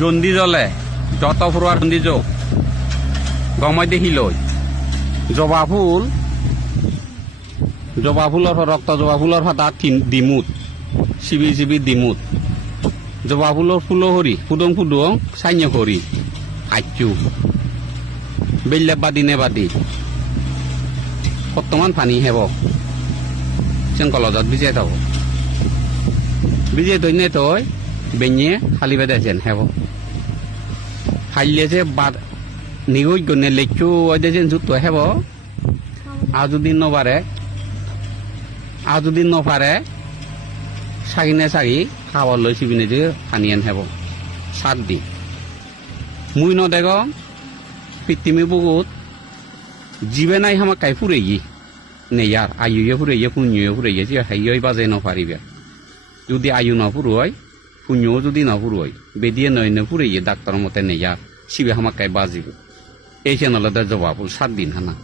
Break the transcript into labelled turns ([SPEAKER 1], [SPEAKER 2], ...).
[SPEAKER 1] জন্দি জলে, যত ফুৰোৱাৰ জন্দি যোগ। গমাই দেখি লৈ। জবা ফুল, জবা ফুলৰ রক্ত জবা ফুলৰ সদায় ডিমুত। চিবি চিবি ডিমুত। জবা ফুলৰ ফুল সৰি ফুদং ফুদং চাইন হরি আচু বেলেগ বাদি নে বাদি। বৰ্তমান পানী হেব। চেংকলজত বিজে থাকো বিজে ধন্য তই বেঞ্জিয়ে হালি বেঁধেছেন হেব। হালিয়ে যে বাদ নিগুজ গনে লেচু ওদেছেন জুতো হেব। আর নবারে আর নপারে সাগিনে সাগি খাবার লই সিবিনে যে হানিয়েন হেব। সাত দিন মুই ন দেগ পৃথিবী বহুত। জীবে নাই হামা কাই ফুরে গি নেই আর আয়ুয়ে ফুরে গিয়ে কুঞ্জুয়ে ফুরে গিয়েছি হাইয়ে বাজে ন যদি আয়ু না হয় পুণ্যও যদি না ফুরুয় বেদিয়ে নয় না ফুরাইয়ে ডাক্তার মতে নেয়া শিবে হামাকায় বাজিব। এই চেনালে জবাবুল সাত দিন হানা।